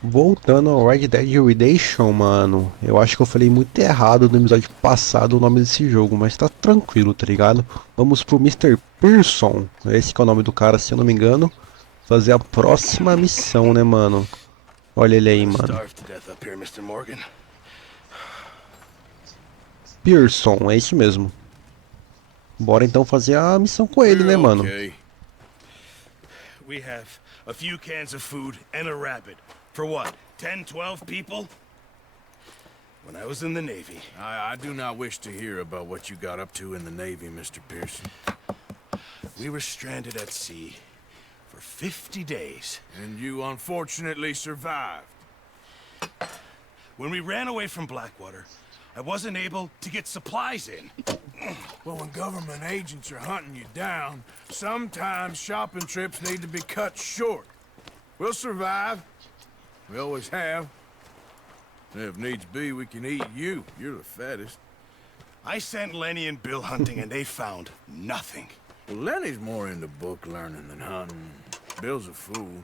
Voltando ao Red Dead Redemption, mano, eu acho que eu falei muito errado no episódio passado o nome desse jogo, mas tá tranquilo, tá ligado? Vamos pro Mister Pearson, esse que é o nome do cara, se eu não me engano, fazer a próxima missão, né, mano? Olha ele aí, mano. Pearson, é isso mesmo. Bora então fazer a missão com ele, né, mano? We have a few cans of food and a rabbit. For what, 10, 12 people? When I was in the Navy... I do not wish to hear about what you got up to in the Navy, Mr. Pearson. We were stranded at sea for 50 days. And you unfortunately survived. When we ran away from Blackwater, I wasn't able to get supplies in. Well, when government agents are hunting you down, sometimes shopping trips need to be cut short. We'll survive. We always have. If needs be, we can eat you. You're the fattest. I sent Lenny and Bill hunting and they found nothing. Well, Lenny's more into book learning than hunting. Bill's a fool.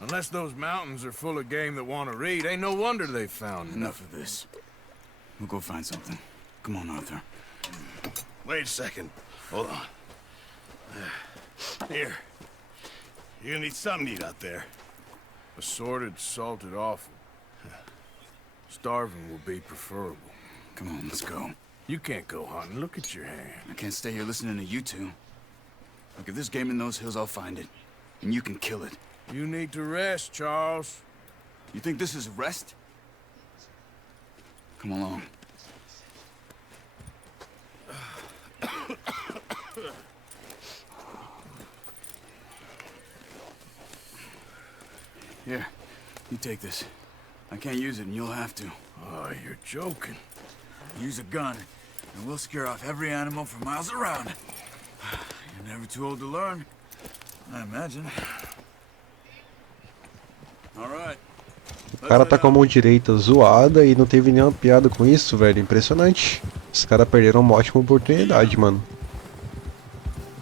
Unless those mountains are full of game that want to read, ain't no wonder they found Enough of this. We'll go find something. Come on, Arthur. Wait a second. Hold on. Here. You're gonna need something to eat out there. Assorted, salted offal. Starving will be preferable. Come on, let's go. You can't go hunting. Look at your hand. I can't stay here listening to you two. Look, if there's game in those hills, I'll find it. And you can kill it. You need to rest, Charles. You think this is rest? Come along. Here, you take this. I can't use it, and you'll have to. Oh, you're joking. Use a gun, and we'll scare off every animal for miles around. You're never too old to learn, I imagine. All right. O cara tá com a mão direita zoada e não teve nenhuma piada com isso, velho. Impressionante. Os caras perderam uma ótima oportunidade, mano.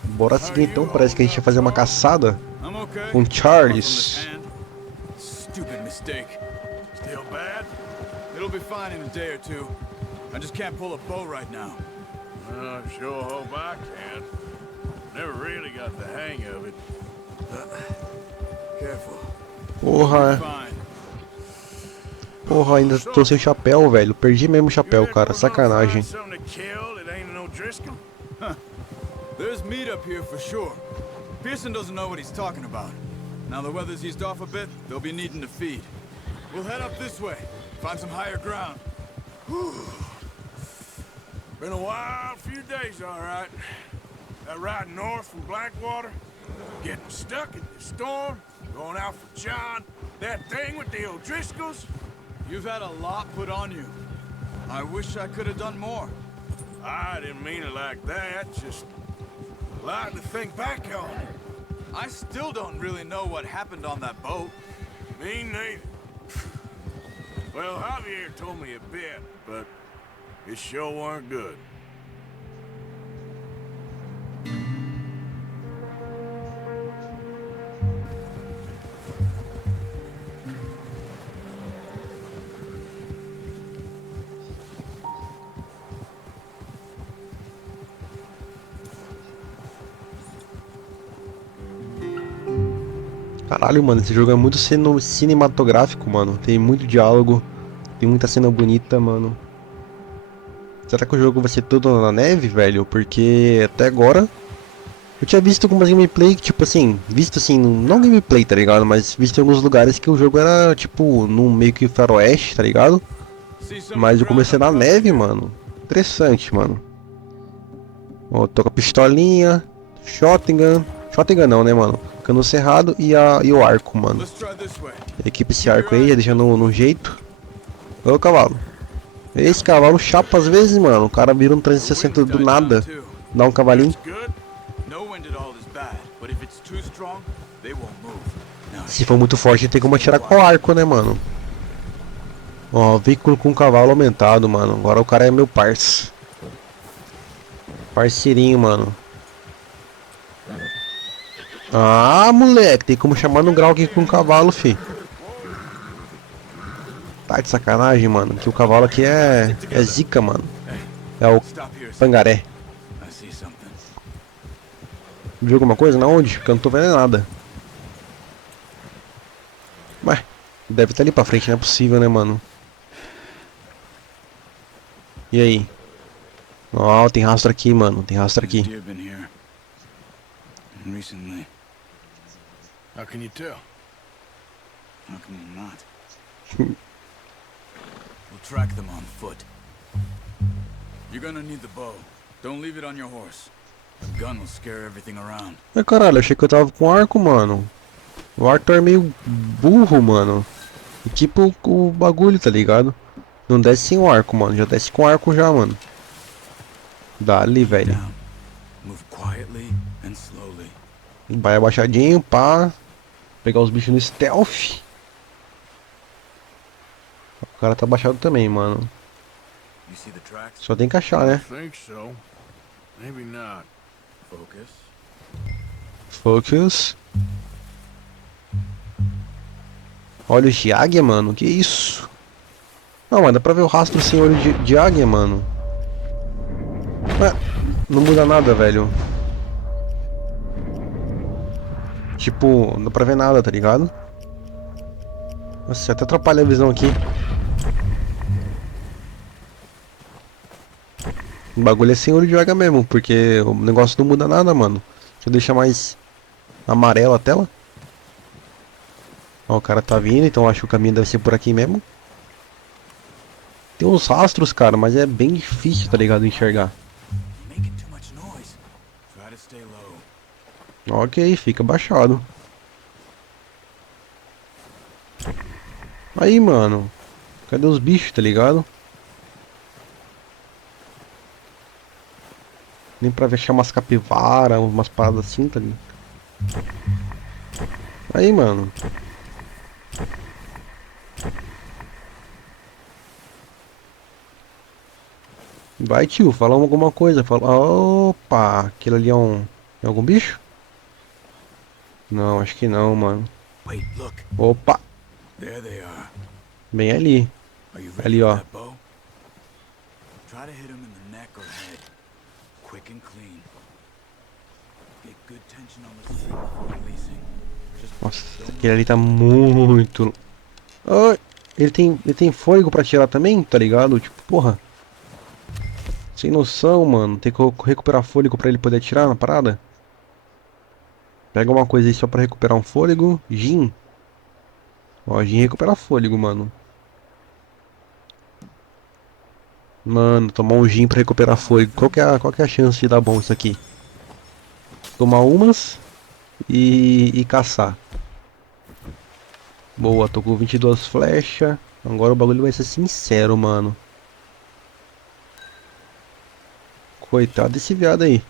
Bora seguir então, parece que a gente vai fazer uma caçada com Charles. Stupid mistake. Still bad? It'll be fine in a day or two. I just can't pull a bow right now. I sure hope I can. Never really got the hang of it. Careful. Porra, Fine. porra, ainda tô sem chapéu, velho. Perdi mesmo o chapéu, cara. Sacanagem. Something to kill that ain't no Driscoll? There's meat up here for sure. Pearson doesn't know what he's talking about. Now the weather's eased off a bit, they'll be needing to feed. We'll head up this way, find some higher ground. Been a wild few days, all right. That ride north from Blackwater, getting stuck in the storm, going out for John, that thing with the O'Driscolls. You've had a lot put on you. I wish I could have done more. I didn't mean it like that, just a lot to think back on. I still don't really know what happened on that boat. Me neither. Well, Javier told me a bit, but it sure weren't good. Caralho, mano, esse jogo é muito cinematográfico, mano. Tem muito diálogo, tem muita cena bonita, mano. Será que o jogo vai ser todo na neve, velho? Porque até agora eu tinha visto algumas gameplay que, tipo assim, visto assim, não gameplay, tá ligado? Mas visto em alguns lugares que o jogo era, tipo, num meio que faroeste, tá ligado? Mas eu comecei na neve, mano. Interessante, mano. Ó, tô com a pistolinha, shotgun. Shotgun não, né, mano? Cano cerrado e o arco, mano. Equipe esse arco aí, já deixando no jeito. Ô, cavalo. Esse cavalo chapa às vezes, mano. O cara vira um 360 do nada. Dá um cavalinho. Se for muito forte, tem como atirar com o arco, né, mano? Ó, veículo com cavalo aumentado, mano. Agora o cara é meu parça. Parceirinho, mano. Ah, moleque, tem como chamar no grau aqui com o cavalo, fi. Tá de sacanagem, mano. Que o cavalo aqui é zica, mano. É o Stop here. pangaré. I see something. Viu alguma coisa? Na onde? Porque eu não tô vendo nada. Ué, deve estar ali pra frente, não é possível, né, mano? E aí? Ó, tem rastro aqui, mano. Tem rastro There's aqui. deer been here. And recently. How can you tell? How can you not? We'll track them on foot. You're gonna need the bow. Don't leave it on your horse. The gun will scare everything around. Mas caralho, achei que eu tava com arco, mano. O Arthur é meio burro, mano. Equipa o bagulho, tá ligado? Não desce sem o arco, mano. Já desce com arco já, mano. Dá-lhe, velho. Down. Move quietly and slowly. Vai abaixadinho, pá. Pegar os bichos no stealth. O cara tá abaixado também, mano. You see the tracks? Só tem que achar, I né? think so. Maybe not. Focus. Focus. Olhos de águia, mano. Que isso? Não, mas dá pra ver o rastro sem olho de águia, mano. Ué, não muda nada, velho. Tipo, não dá pra ver nada, tá ligado? Nossa, até atrapalha a visão aqui. O bagulho é sem olho de águia mesmo, porque o negócio não muda nada, mano. Deixa eu deixar mais amarela a tela. Ó, o cara tá vindo, então acho que o caminho deve ser por aqui mesmo. Tem uns rastros, cara, mas é bem difícil, tá ligado, enxergar. Making too much noise. Try to stay low. Ok, fica baixado. Aí, mano. Cadê os bichos, tá ligado? Nem pra achar umas capivaras, umas paradas assim, tá ligado? Aí, mano. Vai, tio, fala alguma coisa. Fala. Opa, aquilo ali é algum bicho? Não, acho que não, mano. Wait, look. Opa, There they are. bem ali. Are you Ali, ready ó. with that bow? Try to hit him in the neck or head. Quick and clean. Get good tension on the string before releasing. Just Nossa, aquele ali tá muito. Ai, ele tem fôlego pra tirar também, tá ligado? Tipo, porra. Sem noção, mano. Tem que recuperar fôlego pra ele poder atirar na parada. Pega uma coisa aí só pra recuperar um fôlego. Gin. Ó, gin recupera fôlego, mano. Mano, tomar um gin pra recuperar fôlego. Qual que é a chance de dar bom isso aqui? Tomar umas e caçar. Boa, tô com 22 flechas. Agora o bagulho vai ser sincero, mano. Coitado desse viado aí.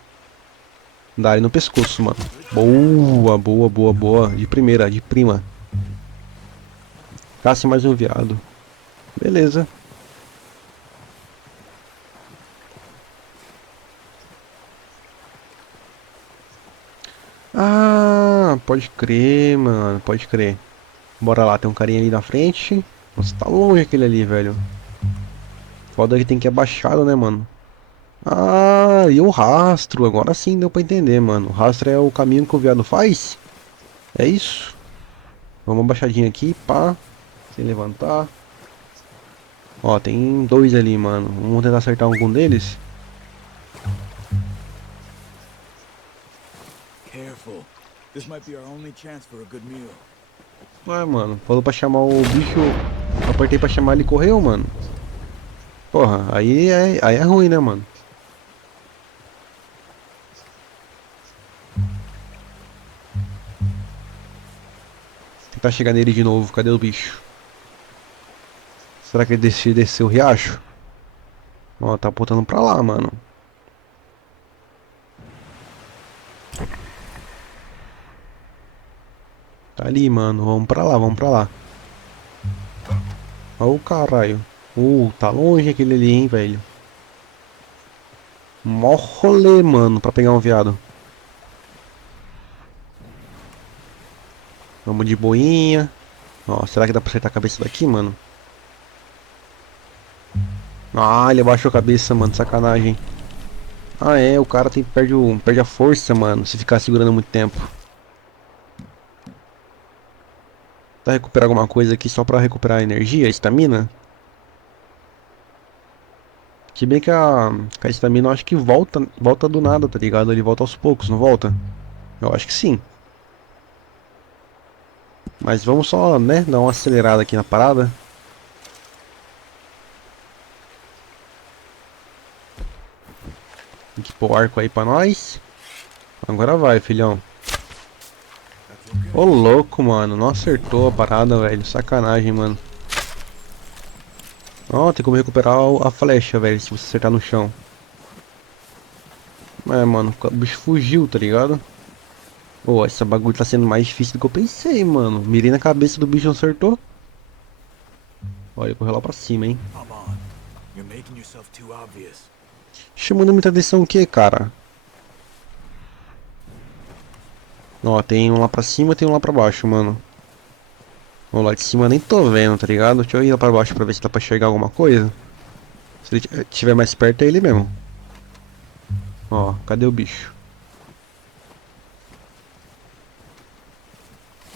Dá ele no pescoço, mano. Boa, boa, boa, boa. De primeira, de prima. Caça mais um viado. Beleza. Ah, pode crer, mano. Pode crer. Bora lá, tem um carinha ali na frente. Nossa, tá longe aquele ali, velho. Foda que tem que ir abaixado, né, mano? Ah, e o rastro. Agora sim deu pra entender, mano. O rastro é o caminho que o viado faz? É isso? Vamos abaixadinho aqui, pá. Sem levantar. Ó, tem dois ali, mano. Vamos tentar acertar algum deles. careful. This might be our only chance for a good meal. Ué, mano. Falou pra chamar o bicho. Apertei pra chamar ele e correu, mano. Porra, aí é ruim, né, mano? Tentar chegar nele de novo. Cadê o bicho? Será que ele desceu o riacho? Ó, tá apontando pra lá, mano. Tá ali, mano. Vamos pra lá, vamos pra lá. Ó o caralho. Tá longe aquele ali, hein, velho. Mó rolê, mano, pra pegar um viado. Vamos de boinha. Ó, será que dá pra acertar a cabeça daqui, mano? Ah, ele abaixou a cabeça, mano. Sacanagem. Ah, é. O cara perde a força, mano. Se ficar segurando muito tempo. Tá recuperar alguma coisa aqui só pra recuperar a energia, a estamina? Se bem que a estamina eu acho que volta do nada, tá ligado? Ele volta aos poucos, não volta? Eu acho que sim. Mas vamos só, né, dar uma acelerada aqui na parada. Tem que pôr o arco aí pra nós. Agora vai, filhão. Ô louco, mano. Não acertou a parada, velho. Sacanagem, mano. Ó, tem como recuperar a flecha, velho, se você acertar no chão. É, mano, o bicho fugiu, tá ligado? Pô, essa bagulho tá sendo mais difícil do que eu pensei, mano. Mirei na cabeça do bicho e não acertou. Olha, correu lá pra cima, hein. Come on. You're making yourself too obvious. Chamando muita atenção o que, cara? Ó, tem um lá pra cima e tem um lá pra baixo, mano. Ó, lá de cima eu nem tô vendo, tá ligado? Deixa eu ir lá pra baixo pra ver se dá pra enxergar alguma coisa. Se ele estiver mais perto, é ele mesmo. Ó, cadê o bicho?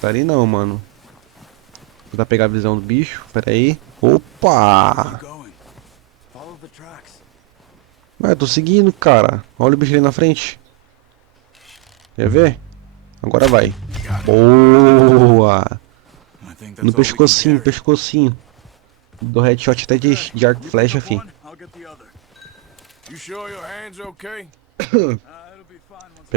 Tá ali não, mano. Vou tentar pegar a visão do bicho. Pera aí. Opa! Follow the tracks. Ué, tô seguindo, cara. Olha o bicho ali na frente. Quer ver? Agora vai. Boa! I think No that's all we can pescocinho, carry. pescocinho. Do headshot até de arco e flecha, Pick fi. up one, I'll get the other. You sure your hand's okay? It'll be fine once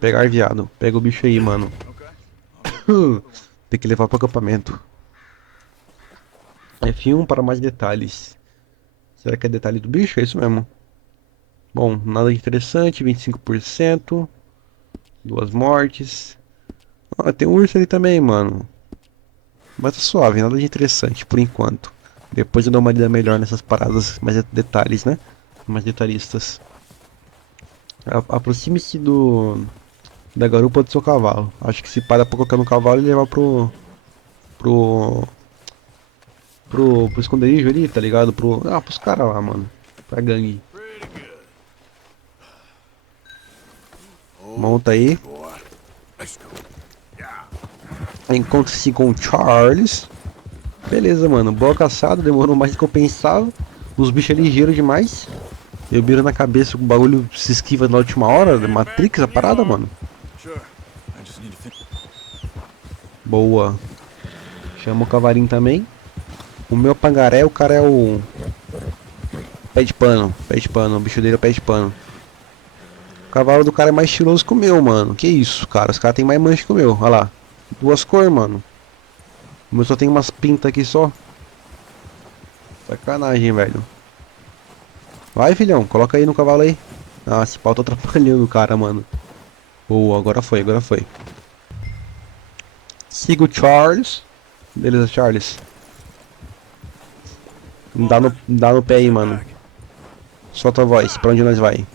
Pegar viado. Pega o bicho aí, mano. Okay. Tem que levar pro acampamento. F1 para mais detalhes. Será que é detalhe do bicho? É isso mesmo. Bom, nada de interessante. 25%. Duas mortes. Ah, tem um urso ali também, mano. Mas tá suave, nada de interessante por enquanto. Depois eu dou uma lida melhor nessas paradas, mais detalhes, né? Mais detalhistas. Aproxime-se da garupa do seu cavalo. Acho que se para pra colocar no cavalo e levar pro, pro esconderijo ali, tá ligado? Pros caras lá, mano. Pra gangue. Pretty good. Monta aí. Boy, let's go. Yeah. Encontre-se com o Charles. Beleza, mano. Boa caçada. Demorou mais do que eu pensava. Os bichos é ligeiro demais. Eu miro na cabeça, o bagulho se esquiva na última hora. Matrix a parada, mano. Sure. I just need to finish. Boa. Chama o cavalinho também. O meu pangaré, o cara é o... Pé de pano. Pé de pano. O bicho dele é o pé de pano. O cavalo do cara é mais estiloso que o meu, mano. Que isso, cara. Os caras tem mais mancha que o meu. Olha lá. Duas cores, mano. O meu só tem umas pintas aqui só. Sacanagem, velho. Vai, filhão. Coloca aí no cavalo aí. Ah, esse pau tá atrapalhando o cara, mano. Boa, agora foi, agora foi. Siga o Charles. Beleza, Charles. Dá no pé aí, mano. Solta a voz. Pra onde nós vai?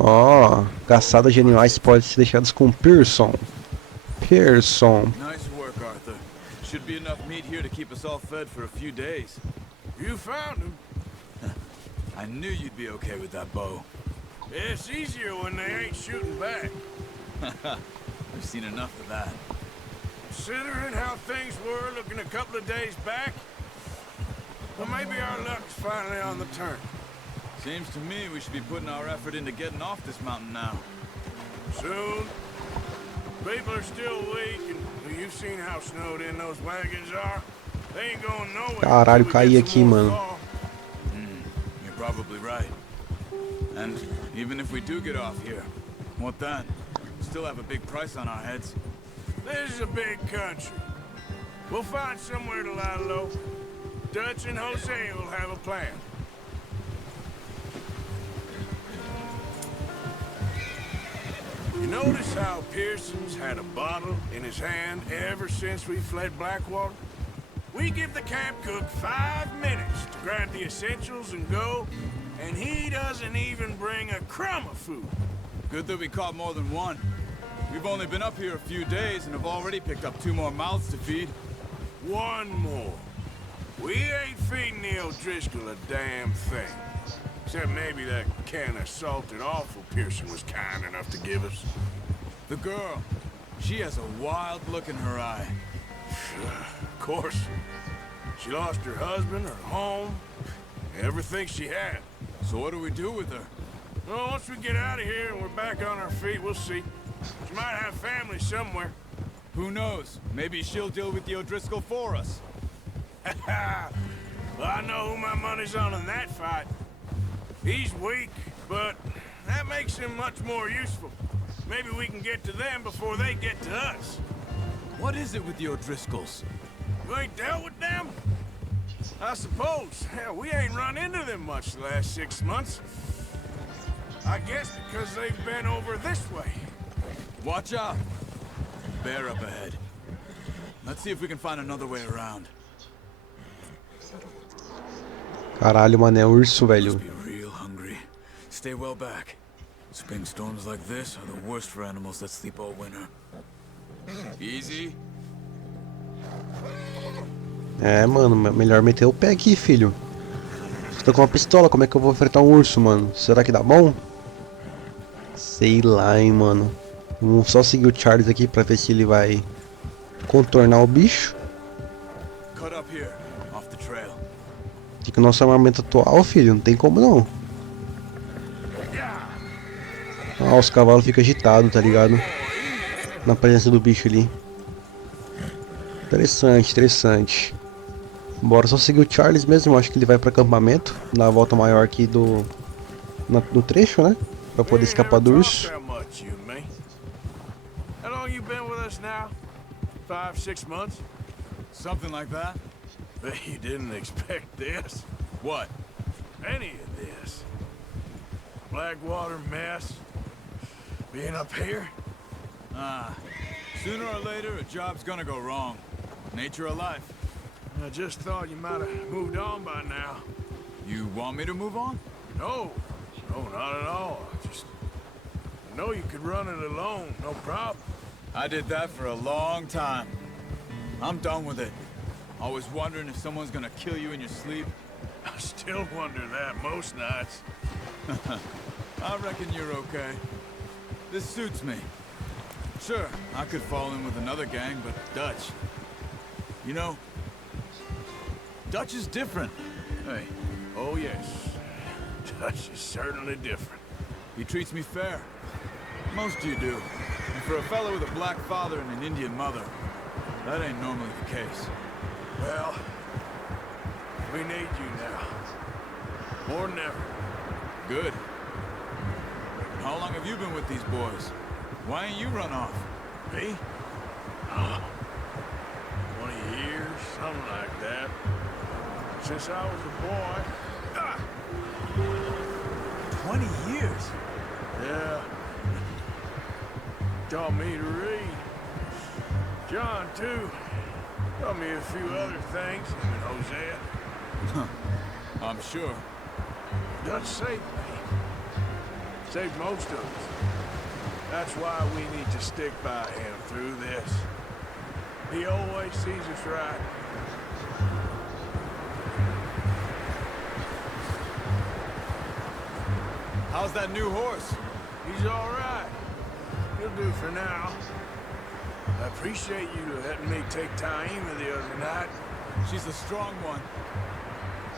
Ó, caçada de animais pode ser deixadas com Pearson. Pearson. Nice work, Arthur. Should be enough meat here to keep us all fed for a few days. You found him. I knew you'd be okay with that bow. It's easier when they ain't shooting back. We've seen enough of that. Considering how things were looking a couple of days back, well, maybe our luck's finally on the turn. Seems to me we should be putting our effort into getting off this mountain now. Soon. People are still weak, and well, you've seen how snowed in those wagons are. They ain't going nowhere. Caralho, till we caí get aqui, some more mano. fall. You're probably right. And even if we do get off here, what then? We still have a big price on our heads. This is a big country. We'll find somewhere to lie low. Dutch and Jose will have a plan. You notice how Pearson's had a bottle in his hand ever since we fled Blackwater? We give the camp cook 5 minutes to grab the essentials and go, and he doesn't even bring a crumb of food. Good that we caught more than one. We've only been up here a few days and have already picked up 2 more mouths to feed. One more. We ain't feeding the O'Driscoll a damn thing. Except maybe that can of salted offal Pearson was kind enough to give us. The girl. She has a wild look in her eye. Of course. She lost her husband, her home, everything she had. So what do we do with her? Well, once we get out of here and we're back on our feet, we'll see. She might have family somewhere. Who knows? Maybe she'll deal with the O'Driscoll for us. Well, I know who my money's on in that fight. He's weak, but that makes him much more useful. Maybe we can get to them before they get to us. What is it with the O'Driscolls? You ain't dealt with them? I suppose. Hell, we ain't run into them much the last 6 months. I guess because they've been over this way. Watch out! Bear up ahead. Let's see if we can find another way around. Caralho, mané, urso, Must velho. be real hungry. Stay well back. Spring storms like this are the worst for animals that sleep all winter. Easy. É, mano, melhor meter o pé aqui, filho. Eu tô com uma pistola, como é que eu vou enfrentar um urso, mano? Será que dá bom? Sei lá, hein, mano. Vamos só seguir o Charles aqui pra ver se ele vai contornar o bicho. Cut up here, off the trail. Fica o nosso armamento atual, filho, não tem como não. Ah, os cavalos ficam agitados, tá ligado? Na presença do bicho ali. Interessante, interessante. Bora só seguir o Charles mesmo, acho que ele vai para acampamento, dar a volta maior aqui do trecho, né? Pra poder escapar do urso. How long you been with us now? 5, 6 months? Something like that? Bet you didn't expect this. What? Any of this. Blackwater mess. Being up here? Ah, sooner or later a job's gonna go wrong. Nature of life. I just thought you might have moved on by now. You want me to move on? No, not at all. I know you could run it alone, no problem. I did that for a long time. I'm done with it. Always wondering if someone's gonna kill you in your sleep. I still wonder that most nights. I reckon you're okay. This suits me. Sure, I could fall in with another gang, but Dutch. You know, Dutch is different. Hey, oh yes. Dutch is certainly different. He treats me fair. Most of you do. And for a fellow with a black father and an Indian mother, that ain't normally the case. Well, we need you now. More than ever. Good. How long have you been with these boys? Why ain't you run off? Me? 20 years, something like that. Since I was a boy. 20 years? Yeah. Taught me to read. John, too. Taught me a few other things. Him and Hosea. I'm sure. Dutch saved me. Saved most of us. That's why we need to stick by him through this. He always sees us right. How's that new horse? He's all right. He'll do for now. I appreciate you letting me take Taima the other night. She's a strong one.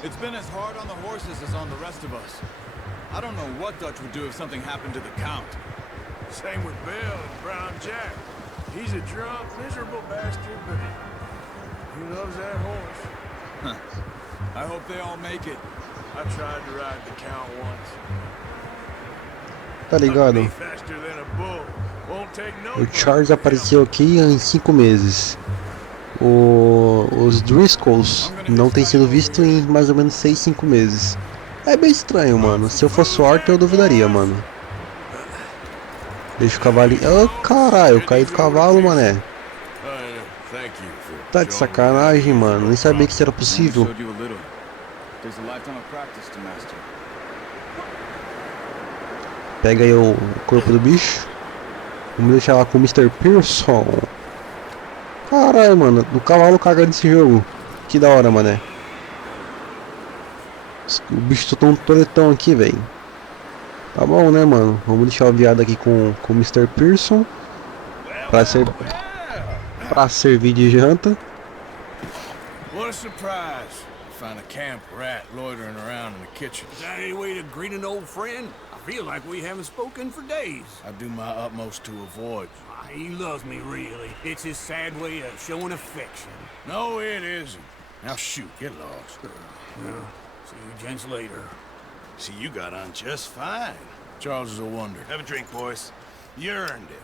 It's been as hard on the horses as on the rest of us. I don't know what Dutch would do if something happened to the Count. Same with Bill and Brown Jack. He's a drunk, miserable bastard, but he loves that horse. I hope they all make it. I tried to ride the Count once. Tá ligado? Faster than a bull. Won't take no O Charles apareceu aqui em 5 meses. Os Driscolls não tem sido visto em mais ou menos 6, 5 meses. É bem estranho, mano. Se eu fosse o Arthur, eu duvidaria, mano. Deixa o cavalinho. Ah, caralho, eu caí do cavalo, mané. Tá de sacanagem, mano. Nem sabia que isso era possível. Pega aí o corpo do bicho. Vamos deixar lá com o Mr. Pearson. Caralho, mano. Do cavalo caga nesse jogo. Que da hora, mané. O bicho tá tão toletão aqui, velho. Tá bom, né, mano? Vamos deixar o viado aqui com o Mr. Pearson pra servir de janta. What a surprise. Find a camp rat loitering around in the kitchen. Is that any way to greet an old friend? I feel like we haven't spoken for days. I do my utmost to avoid you. He loves me, really. It's his sad way of showing affection. No, it isn't. Now shoot, get lost. Well, see you gents later. See, you got on just fine. Charles is a wonder. Have a drink, boys. You earned it.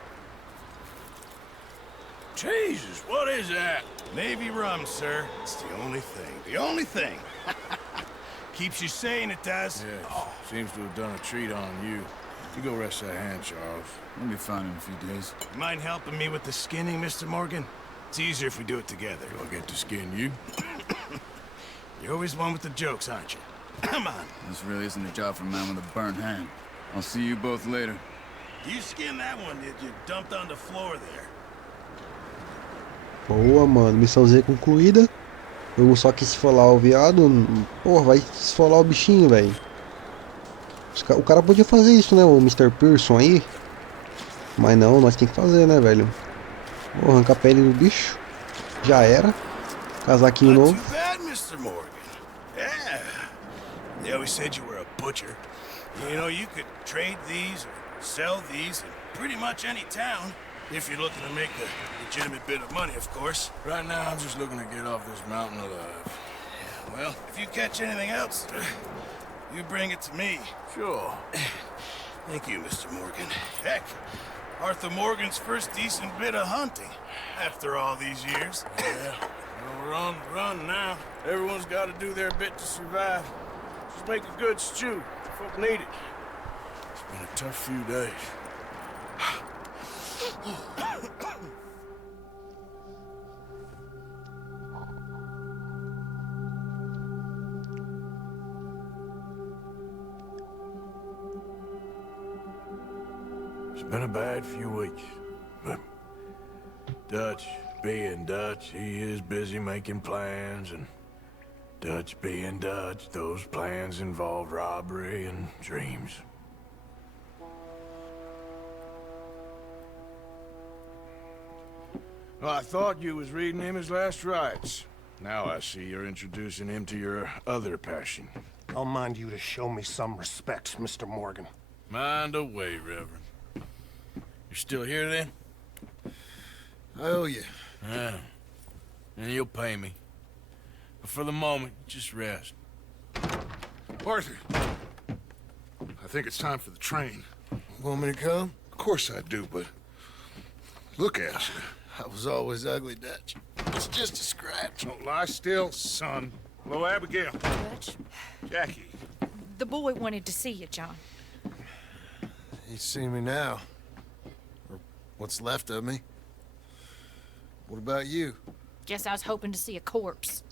Jesus, what is that? Navy rum, sir. It's the only thing. The only thing. Keeps you sane, it does. Yes, seems to have done a treat on you. You go rest that hand, Charles. We'll be fine in a few days. You mind helping me with the skinning, Mr. Morgan? It's easier if we do it together. Do I get to skin you? You're always one with the jokes, aren't you? Come on. This really isn't a job for a man with a burnt hand. I'll see you both later. You skinned that one, did you? Dumped on the floor there. Boa, mano. Missãozinha concluída. Eu só quis esfolar o viado. Porra, vai esfolar o bichinho, velho. O cara podia fazer isso, né? O Mr. Pearson aí. Mas não, nós tem que fazer, né, velho? Vou arrancar a pele do bicho. Já era. Casaquinho Not novo. too bad, Mr. Morgan. Yeah. They always said you were a butcher. You know, you could trade these or sell these in pretty much any town. If you're looking to make a legitimate bit of money, of course. Right now, I'm just looking to get off this mountain alive. Yeah, well, if you catch anything else, you bring it to me. Sure. Thank you, Mr. Morgan. Heck, Arthur Morgan's first decent bit of hunting after all these years. Yeah, well, we're on the run now. Everyone's got to do their bit to survive. Just make a good stew. Folk need it. It's been a tough few days. It's been a bad few weeks, but Dutch being Dutch, he is busy making plans, and Dutch being Dutch, those plans involve robbery and dreams. Well, I thought you was reading him his last rites. Now I see you're introducing him to your other passion. I'll mind you to show me some respect, Mr. Morgan. Mind away, Reverend. You're still here, then? I owe you. Yeah. And you'll pay me. But for the moment, just rest. Arthur, I think it's time for the train. Want me to come? Of course I do, but look at you. I was always ugly, Dutch. It's just a scratch. Don't lie still, son. Hello, Abigail. Dutch, Jackie. the boy wanted to see you, John. He's seen me now. Or what's left of me. What about you? Guess I was hoping to see a corpse.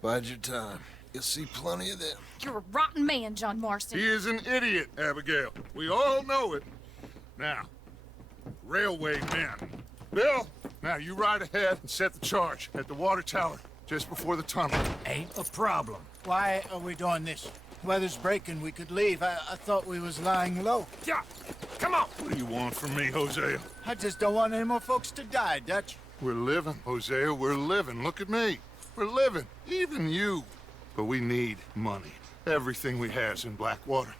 Bide your time. You'll see plenty of them. You're a rotten man, John Marston. He is an idiot, Abigail. We all know it. Now, railway men. Bill, now you ride ahead and set the charge at the water tower just before the tunnel. Ain't a problem. Why are we doing this? Weather's breaking, we could leave. I thought we was lying low. Yeah, come on. What do you want from me, Hosea? I just don't want any more folks to die, Dutch. We're living, Hosea, we're living. Look at me. We're living, even you. But we need money. Everything we has in Blackwater.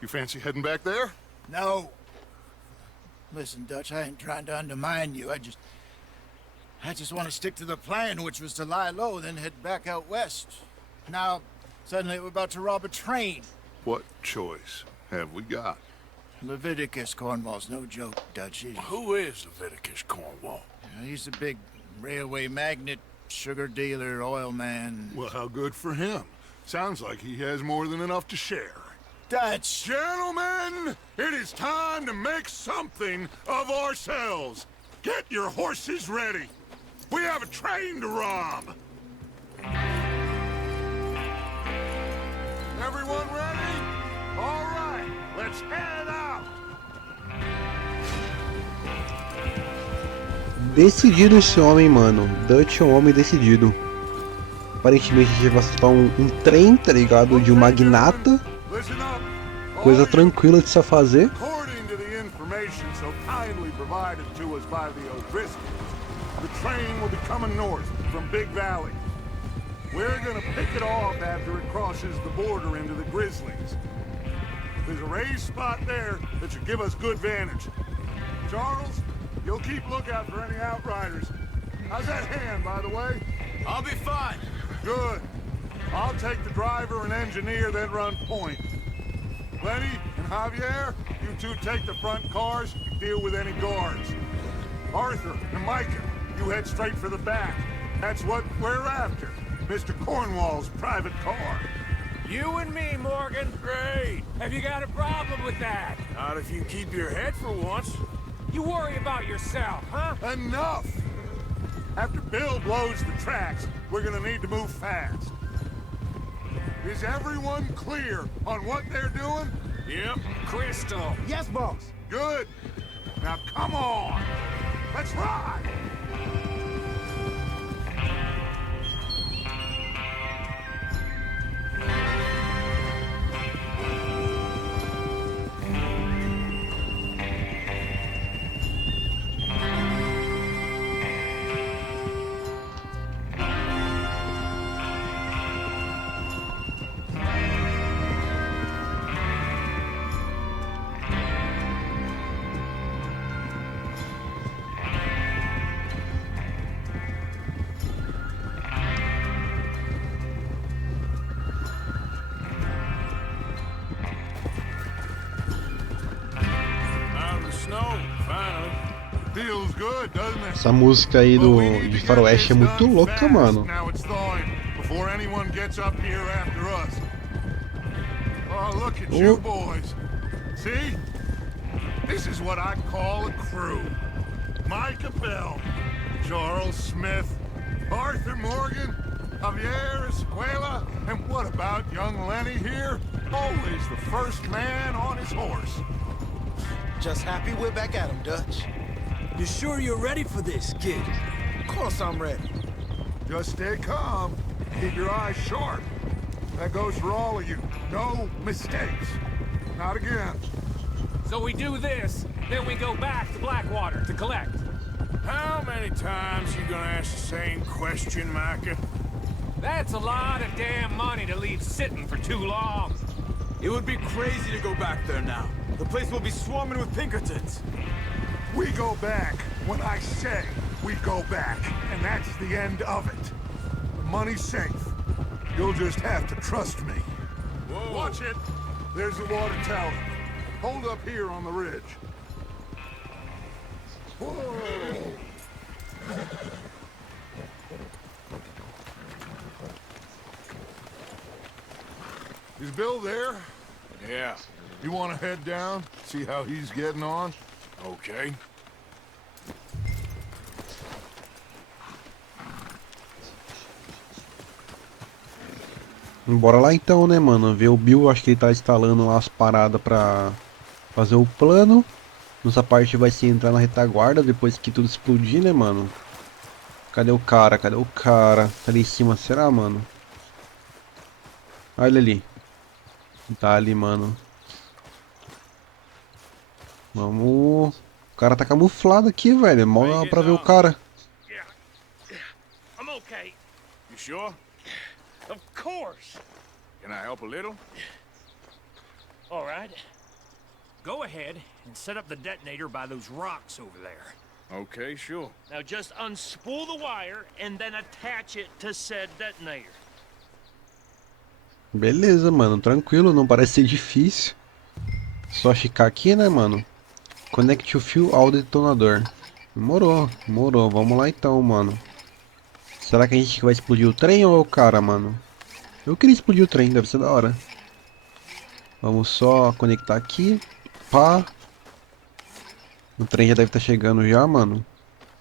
You fancy heading back there? No. Listen, Dutch, I ain't trying to undermine you. I just want to stick to the plan, which was to lie low, then head back out west. Now, suddenly we're about to rob a train. What choice have we got? Leviticus Cornwall's no joke, Dutch. Who is Leviticus Cornwall? He's a big railway magnate, sugar dealer, oil man. Well, how good for him. Sounds like he has more than enough to share. Dutch! Gentlemen, it is time to make something of ourselves. Get your horses ready. We have a train to rob. Everyone ready? All right, let's head out. Decidido esse homem, mano. Dutch é um homem decidido. Aparentemente a gente vai soltar um trem, tá ligado? De um magnata. Listen up. Coisa tranquila de se fazer. According to the information so kindly provided to us by the O'Driscolls, the train will be coming north from Big Valley. We're gonna pick it off after it crosses the border into the Grizzlies. There's a raised spot there that should give us good vantage. Charles, you'll keep lookout for any outriders. How's that hand, by the way? I'll be fine. Good. I'll take the driver and engineer, then run point. Lenny and Javier, you two take the front cars and deal with any guards. Arthur and Micah, you head straight for the back. That's what we're after. Mr. Cornwall's private car. You and me, Morgan. Great. Have you got a problem with that? Not if you keep your head for once. You worry about yourself, huh? Enough! After Bill blows the tracks, we're gonna need to move fast. Is everyone clear on what they're doing? Yep. Crystal. Yes, boss. Good. Now come on. Let's ride. Feels good, doesn't it? Essa música aí de faroeste é muito louca, mano. Now it's thawing before anyone gets up here after us. Oh, look at you boys. See? This is what I call a crew. Micah Bell, Charles Smith, Arthur Morgan, Javier Escuela, and what about young Lenny here? Always the first man on his horse. Just happy we're back at him, Dutch. You sure you're ready for this, kid? Of course I'm ready. Just stay calm. Keep your eyes sharp. That goes for all of you. No mistakes. Not again. So we do this, then we go back to Blackwater to collect. How many times you gonna ask the same question, Micah? That's a lot of damn money to leave sitting for too long. It would be crazy to go back there now. The place will be swarming with Pinkertons. We go back when I say we go back, and that's the end of it. The money's safe. You'll just have to trust me. Whoa. Watch it. There's the water tower. Hold up here on the ridge. Whoa. Is Bill there? Yeah. You want to head down, see how he's getting on? Okay. Bora lá então, né, mano? Ver o Bill, acho que ele tá instalando lá as paradas pra fazer o plano. Nossa parte vai ser entrar na retaguarda depois que tudo explodir, né, mano? Cadê o cara? Cadê o cara? Tá ali em cima, será, mano? Olha ali. Tá ali, mano. Vamos... O cara tá camuflado aqui, velho. É mó pra ver o cara. Yeah. I'm okay. You sure? Of course. Can I help a little? All right. Go ahead and set up the detonator by those rocks over there. Okay, sure. Now just unspool the wire and then attach it to said detonator. Beleza, mano. Tranquilo, não parece ser difícil. Só ficar aqui, né, mano? Connect o fio ao detonador. Demorou, demorou. Vamos lá então, mano. Será que a gente vai explodir o trem ou é o cara, mano? Eu queria explodir o trem, deve ser da hora. Vamos só conectar aqui. Pá. O trem já deve estar chegando já, mano.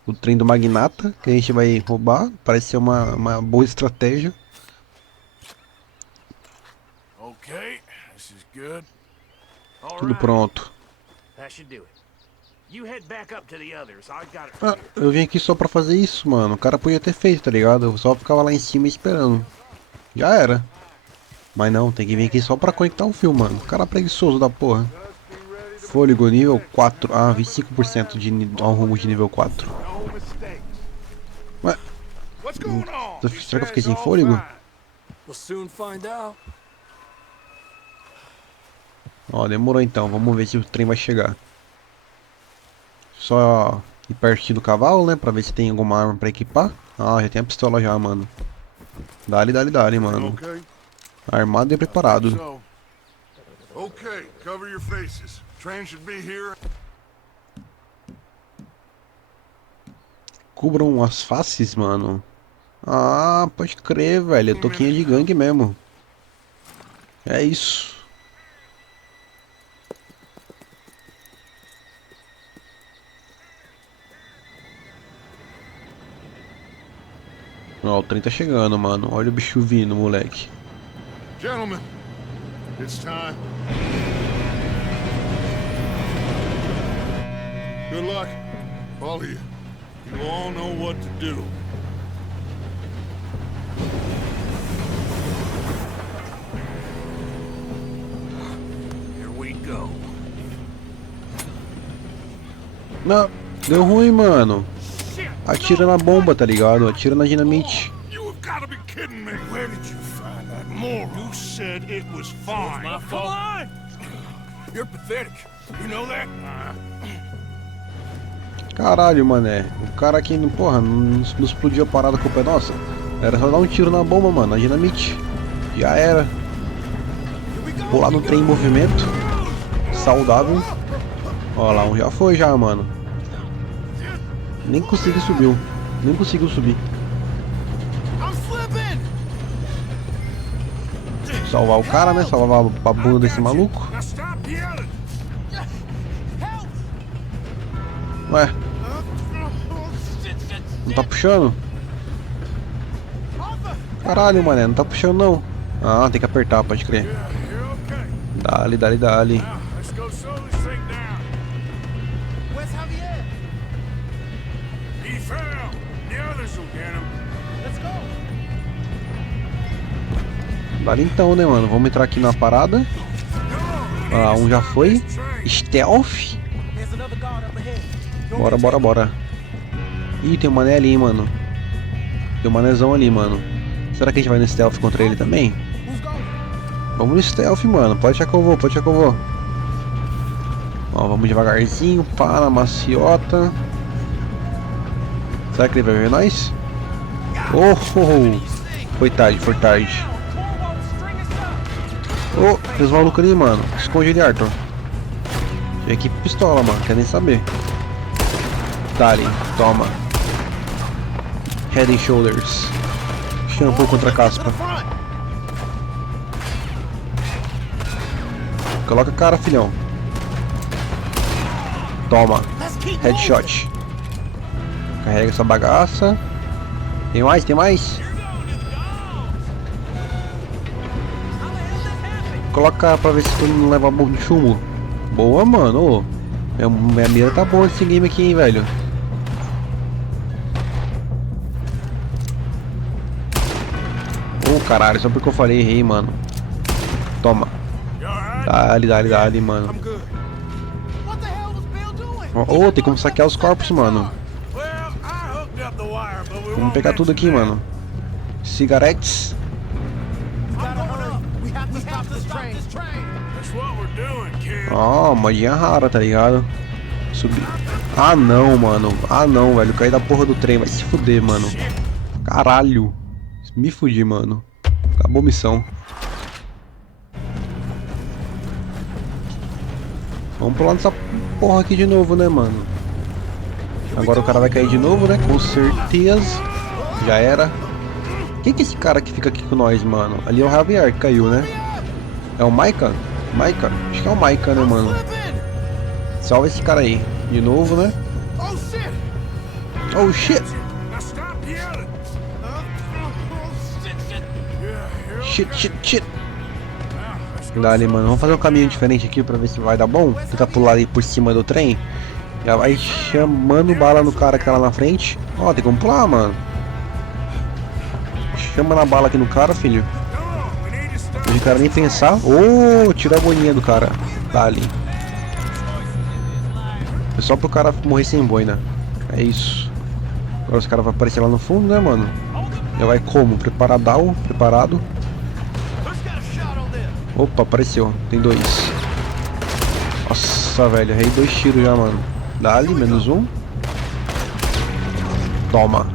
O trem do magnata, que a gente vai roubar. Parece ser uma boa estratégia. Okay, this is good. All Tudo right. pronto. That should do it. You head back up to the others. I got it. Ah, eu vim aqui só pra fazer isso, mano. O cara podia ter feito, tá ligado? Eu só ficava lá em cima esperando. Já era. Mas não, tem que vir aqui só pra conectar o fio, mano. Cara preguiçoso da porra. Fôlego nível 4. Ah, 25% de ao rumo de nível 4. Ué. Será que eu fiquei sem fôlego? We'll soon find out. Ó, demorou então. Vamos ver se o trem vai chegar. Só ir pertinho do cavalo, né? Pra ver se tem alguma arma pra equipar. Ah, já tem a pistola já, mano. Dale, dale, dale, mano. Armado e preparado. Okay, cover your faces. Train should be here. Cubram as faces, mano. Ah, pode crer, velho. É toquinha de gangue mesmo. É isso. Ó, o trem tá chegando, mano. Olha o bicho vindo, moleque. Gentlemen, it's time. Good luck, all of you. You all know what to do. Here we go. Não, deu ruim, mano. Atira na bomba, tá ligado? Atira na dinamite. You have got to be kidding me. Where did you find that moron? You said it was fine. My fault. Come on! You're pathetic. You know that? Caralho, mané. O cara aqui, porra, não explodiu a parada, a culpa é nossa. Era só dar um tiro na bomba, mano. Na dinamite. Já era. Pular no trem em movimento. Saudável. Ó lá, um já foi já, mano. Nem consegui subir. Nem conseguiu subir. Salvar o cara, né? Salvar a bunda desse maluco. Ué. Não tá puxando? Caralho, mané. Não tá puxando, não. Ah, tem que apertar, pode crer. Dale, dale, dale. Dale então, né, mano? Vamos entrar aqui na parada. Ah, um já foi. Stealth. Bora, bora, bora. Ih, tem um mané ali, mano. Tem um manézão ali, mano. Será que a gente vai no stealth contra ele também? Vamos no stealth, mano. Pode deixar que eu vou, pode deixar que eu vou. Ó, vamos devagarzinho, pá, na maciota. Será que ele vai ver nós? Oh, oh, oh. Foi tarde, foi tarde. Oh, tem os malucos ali, mano. Esconde ele, Arthur. Tem aqui pistola, mano. Quer nem saber. Dale, toma. Head and Shoulders. Shampoo contra caspa. Coloca a cara, filhão. Toma. Headshot. Carrega essa bagaça. Tem mais? Tem mais? Coloca pra ver se tu não leva bomba de chumbo. Boa, mano. Minha mira tá boa nesse game aqui, hein, velho. Caralho, só porque eu falei errei, mano. Toma. Dale, dale, dale, mano. Oh, tem como saquear os corpos, mano. Vamos pegar tudo aqui, mano. Cigarettes. Ó, modinha rara, tá ligado? Subir. Ah, não, mano. Ah, não, velho. Caí da porra do trem. Vai se fuder, mano. Caralho. Me fudi, mano. Acabou a missão. Vamos pular nessa porra aqui de novo, né, mano? Agora o cara vai cair de novo, né? Com certeza. Já era. Quem que é esse cara que fica aqui com nós, mano? Ali é o Javier que caiu, né? É o Micah? Micah? Acho que é o Micah, né, mano? Salva esse cara aí. De novo, né? Oh, shit! Shit, shit, shit. Dale, mano. Vamos fazer um caminho diferente aqui pra ver se vai dar bom. Tentar pular ali por cima do trem. Já vai chamando bala no cara que tá lá na frente. Ó, tem como pular, mano. Chama na bala aqui no cara, filho. O cara nem pensar. Ô, tirou a bolinha do cara. Tá ali. É só pro cara morrer sem boina. É isso. Agora os caras vão aparecer lá no fundo, né, mano? Já vai como? Preparadão, preparado. Opa, apareceu. Tem dois. Nossa, velho. Errei 2 tiros já, mano. Dá-lhe, -1. Toma.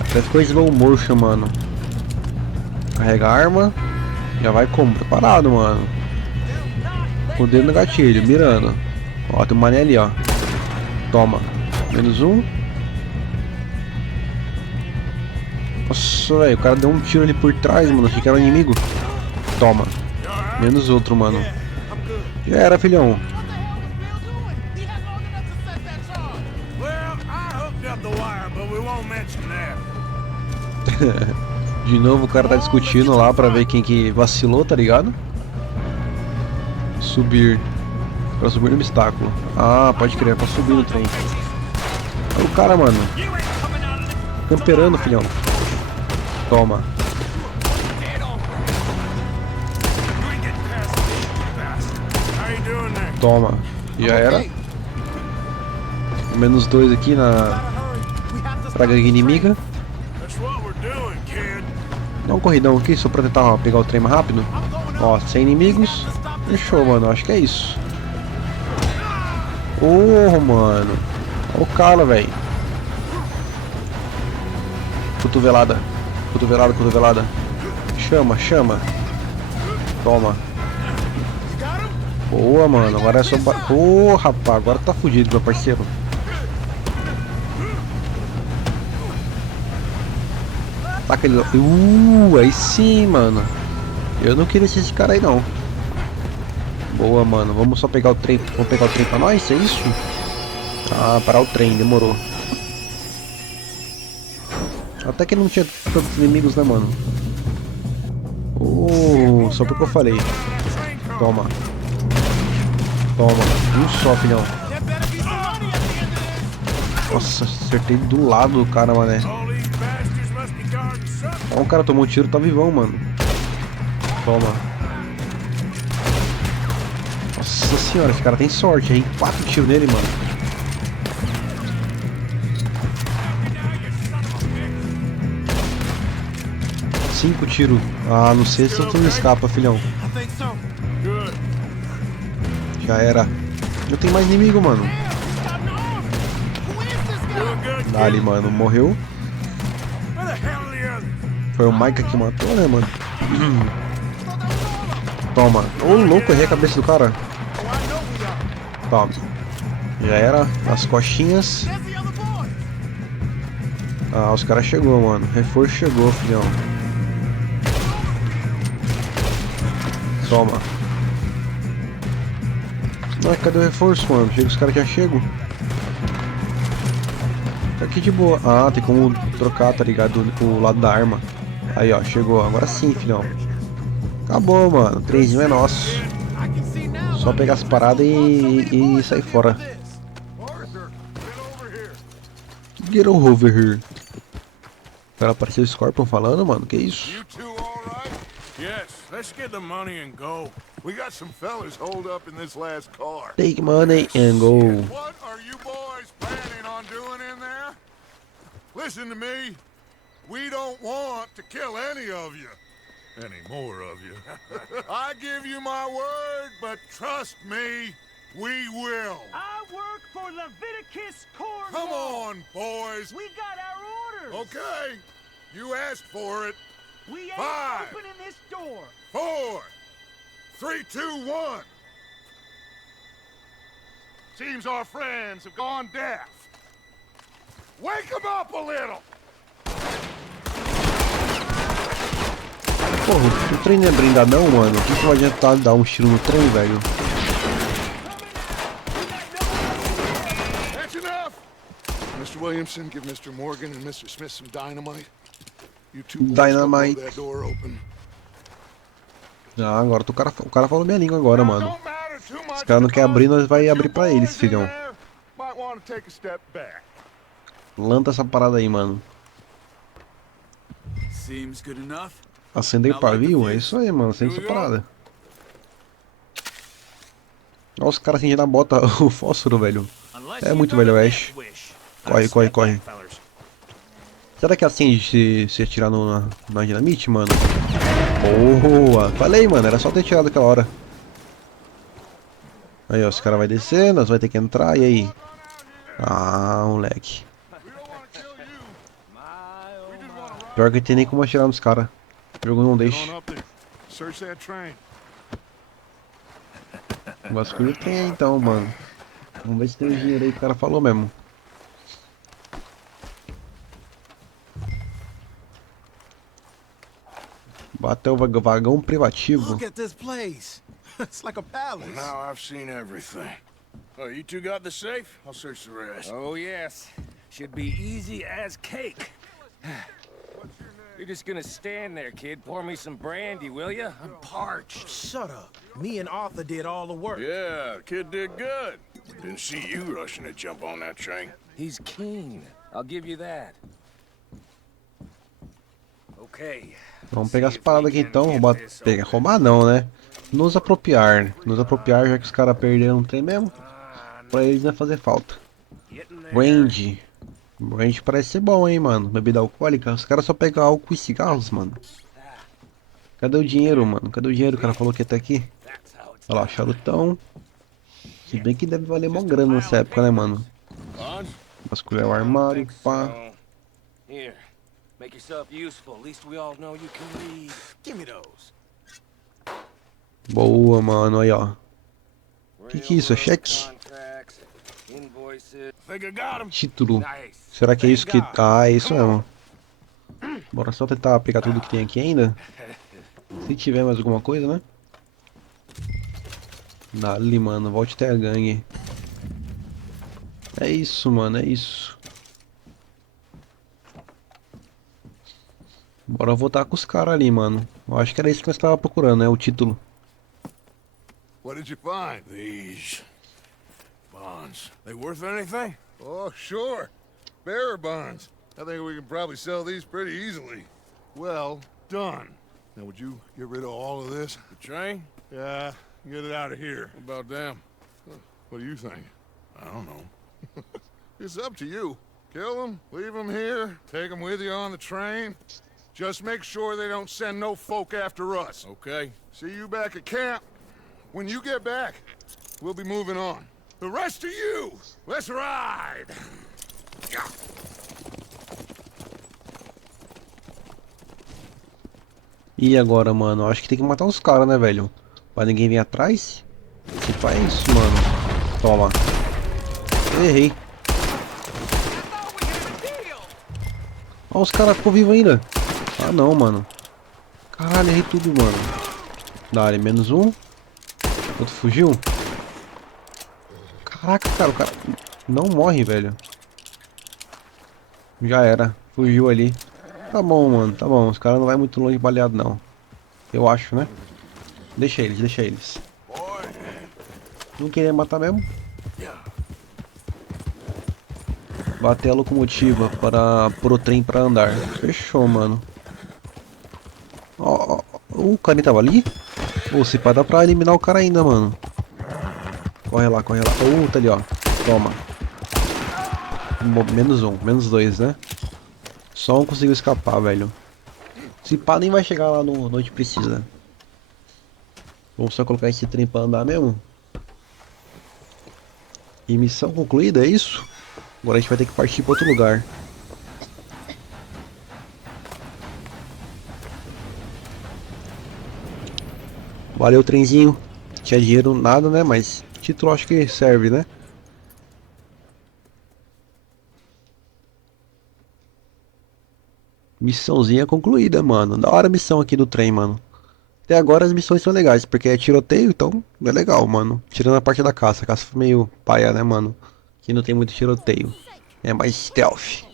Até ficou slow motion, mano. Carrega a arma. Já vai como? Preparado, mano. Com o dedo no gatilho, mirando. Ó, tem um mané ali, ó. Toma. -1. Nossa, velho. O cara deu um tiro ali por trás, mano. Achei que era um inimigo. Toma. -outro, mano. Já era, filhão. De novo o cara tá discutindo lá pra ver quem que vacilou, tá ligado? Subir. Pra subir no obstáculo. Ah, pode crer, pra subir no trem. Olha o cara, mano. Camperando, filhão. Toma. Toma. Já era. -2 aqui na praga inimiga. Dá um corridão aqui só pra tentar pegar o trem mais rápido. Ó, sem inimigos. Fechou, mano. Acho que é isso. Oh, mano. Olha o cara, velho. Cotovelada. Cotovelada, cotovelada. Chama, chama. Toma. Boa, mano. Agora é só... Ô, rapaz. Agora tá fudido, meu parceiro. Taca ele... aí sim, mano. Eu não queria ser esse cara aí, não. Boa, mano. Vamos só pegar o trem. Vamos pegar o trem pra nós? É isso? Ah, parar o trem. Demorou. Até que não tinha tantos inimigos, né, mano? Oh, só porque eu falei. Toma. Toma. Um só, filhão. Nossa, acertei do lado do cara, mané. Ó, o cara tomou um tiro, tá vivão, mano. Toma. Nossa senhora, esse cara tem sorte, hein? 4 tiros nele, mano. Cinco tiros. Ah, não sei se tu não escapa, filhão. Já era. Eu tenho mais inimigo, mano. Dali, mano. Morreu. Foi o Micah que matou, né, mano? Toma. Ô, louco, errei a cabeça do cara. Toma. Já era. As costinhas. Ah, os caras chegou, mano. Reforço chegou, filhão. Toma. Não, cadê o reforço, mano? Chega, os caras já chegam. Tá aqui de boa. Ah, tem como trocar, tá ligado? O lado da arma. Aí, ó, chegou. Agora sim, filhão. Acabou, mano. O trenzinho é nosso. Só pegar as paradas e sair fora. Get over here. Cara, apareceu o Scorpion falando, mano. Que isso? Yes, let's get the money and go. We got some fellas holed up in this last car. Take money and go. What are you boys planning on doing in there? Listen to me. We don't want to kill any of you. Any more of you. I give you my word, but trust me, we will. I work for Leviticus Cornwall. Come on, boys. We got our orders. Okay, you asked for it. We ain't 5, opening this door. 4, 3, 2, 1. Seems our friends have gone deaf. Wake them up a little. Porra, o trem não é blindadão, mano. O que vai adiantar dar um tiro no trem, velho? That's enough. Mr. Williamson, give Mr. Morgan and Mr. Smith some dynamite. You two boys Dynamite. blow that door open. Ah, agora o cara falou minha língua agora, mano. Os caras não querem abrir, nós vai abrir pra eles, filhão. want to take a step back. Planta essa parada aí, mano. Seems good enough. Acender pavio? É isso aí, mano. Acende essa parada. Olha os caras assim já bota o fósforo, velho. É muito velho oeste. Corre, corre, corre. Será que acende se atirar na dinamite, mano? Boa! Falei, mano. Era só ter tirado aquela hora. Aí, ó. Os caras vão descer. Nós vamos ter que entrar. E aí? Ah, moleque. Pior que tem nem como atirar nos caras. O jogo não deixa. O basculho tem então, mano. Vamos ver se tem o dinheiro aí que o cara falou mesmo. Bateu o vagão privativo. Look at this place. It's like a palace. Now I've seen everything. Oh, you two got the safe? I'll search the rest. Oh, yes. Should be easy as cake. You're just gonna stand there, kid. Pour me some brandy, will ya? I'm parched. Shut up. Me and Arthur did all the work. Yeah, the kid did good. Didn't see you rushing to jump on that train. He's keen. I'll give you that. Okay. Vamos pegar as paradas aqui então. Roubar não, né? Nos apropriar. Nos apropriar, já que os caras perderam um trem mesmo. Pra eles não fazer falta. Brandy. Brandy parece ser bom, hein, mano. Bebida alcoólica. Os caras só pegam álcool e cigarros, mano. Cadê o dinheiro, mano? Cadê o dinheiro? O cara falou que ia até aqui. Olha lá, charutão. Se bem que deve valer mó grana nessa época, né, mano? Vasculhar o armário, pá. Here. Make yourself useful. At least we all know you can read. Give me those. Boa, mano. Aí, ó. Que é isso? É cheque? Título. Será que é isso que... Ah, é isso mesmo. Bora só tentar pegar tudo que tem aqui ainda. Se tiver mais alguma coisa, né? Dali, mano. Volte até a gangue. É isso, mano. É isso. Bora voltar com os caras ali, mano. Eu acho que era isso que nós tava procurando, né? O título. What did you find? These bonds. They worth anything? Oh, sure. Bearer bonds. I think we can probably sell these pretty easily. Well done. Now, would you get rid of all of this? The train? Yeah, get it out of here. What about them? What do you think? I don't know. It's up to you. Kill them, leave them here, take them with you on the train. Just make sure they don't send no folk after us. Okay. See you back at camp. When you get back, we'll be moving on. The rest of you, let's ride! E agora, mano? Acho que tem que matar os caras, né, velho? Pra ninguém vir atrás. Se faz isso, mano. Toma. Errei. Ó, os caras ficou vivos ainda. Ah, não, mano. Caralho, errei tudo, mano. Dá-lhe, menos um. Outro fugiu. Caraca, cara, o cara não morre, velho. Já era. Fugiu ali. Tá bom, mano, tá bom. Os caras não vai muito longe baleado, não. Eu acho, né? Deixa eles, deixa eles. Não queria matar mesmo. Bater a locomotiva para pôr o trem pra andar. Fechou, mano. Ó, o cara tava ali? Ou se pá, dá pra eliminar o cara ainda, mano. Corre lá, corre lá. Tá ali, ó. Toma. Menos um, menos dois, né? Só um conseguiu escapar, velho. Se pá, nem vai chegar lá no onde precisa. Vamos só colocar esse trem pra andar mesmo. E missão concluída, é isso? Agora a gente vai ter que partir pra outro lugar. Valeu, trenzinho. Tinha dinheiro nada, né? Mas título acho que serve, né? Missãozinha concluída, mano. Da hora a missão aqui do trem, mano. Até agora as missões são legais, porque é tiroteio, então é legal, mano. Tirando a parte da caça. A caça foi meio paia, né, mano? Aqui não tem muito tiroteio. É mais stealth.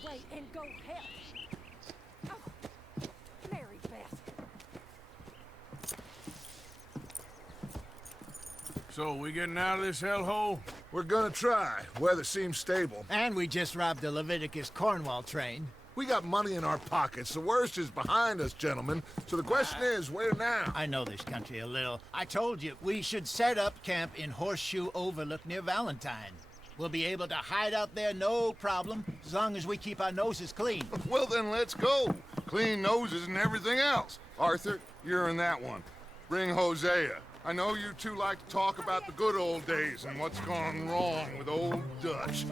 So, we getting out of this hellhole? We're gonna try. Weather seems stable. And we just robbed the Leviticus Cornwall train. We got money in our pockets. The worst is behind us, gentlemen. So the question is, where now? I know this country a little. I told you, we should set up camp in Horseshoe Overlook near Valentine. We'll be able to hide out there, no problem, as long as we keep our noses clean. Well, then let's go. Clean noses and everything else. Arthur, you're in that one. Bring Hosea. I know you two like to talk about the good old days and what's gone wrong with old Dutch.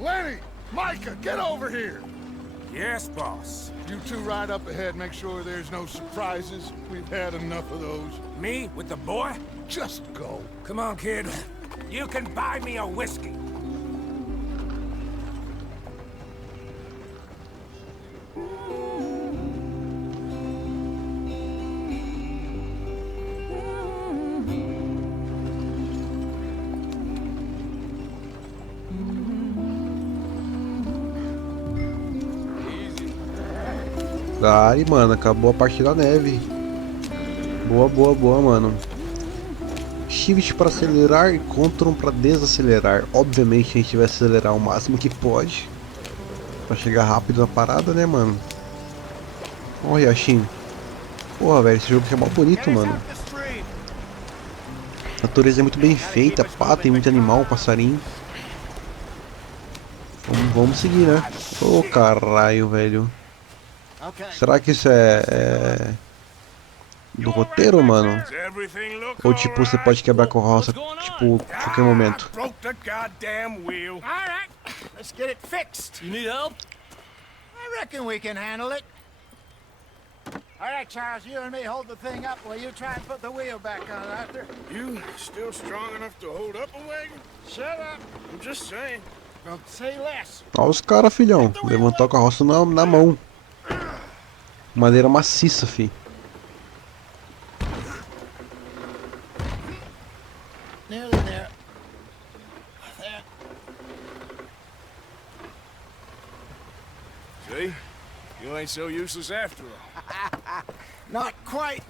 Lenny! Micah, get over here! Yes, boss. You two ride up ahead, make sure there's no surprises. We've had enough of those. Me with the boy? Just go. Come on, kid. You can buy me a whiskey. Ai, mano, acabou a parte da neve. Boa, boa, boa, mano. Shift para acelerar e Ctrl para desacelerar. Obviamente a gente vai acelerar o máximo que pode para chegar rápido na parada, né, mano? Olha, Yashin. Porra, velho, esse jogo aqui é mó bonito, mano. A natureza é muito bem feita, pá, tem muito animal, passarinho. Vamos seguir, né? Ô, caralho, velho. Será que isso é do roteiro, mano? Ou tipo, você pode quebrar a carroça, tipo, a qualquer momento? Alright, let's get it fixed. You need help? I reckon we can handle it. Alright, Charles, you and me hold the thing up while you try and put the wheel back on, Arthur. You still strong enough to hold up a wagon? Shut up. I'm just saying. Don't say less. Olha os caras, filhão. Levantou a carroça na mão. Madeira maciça, fi. Nearly there. There. See? You ain't so useless after all. Not quite.